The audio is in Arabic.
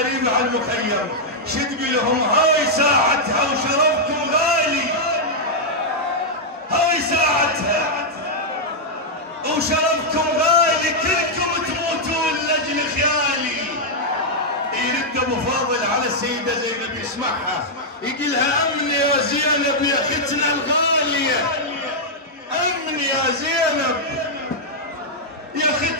قريبة على المخيم، شو تقول لهم؟ هاي ساعتها وشرفكم غالي، هاي ساعتها وشرفكم غالي، كلكم تموتون لاجل خيالي. يرد ابو فاضل على السيدة زينب يسمعها، يقولها امن يا زينب يا اختنا الغالية، امن يا زينب يا اختنا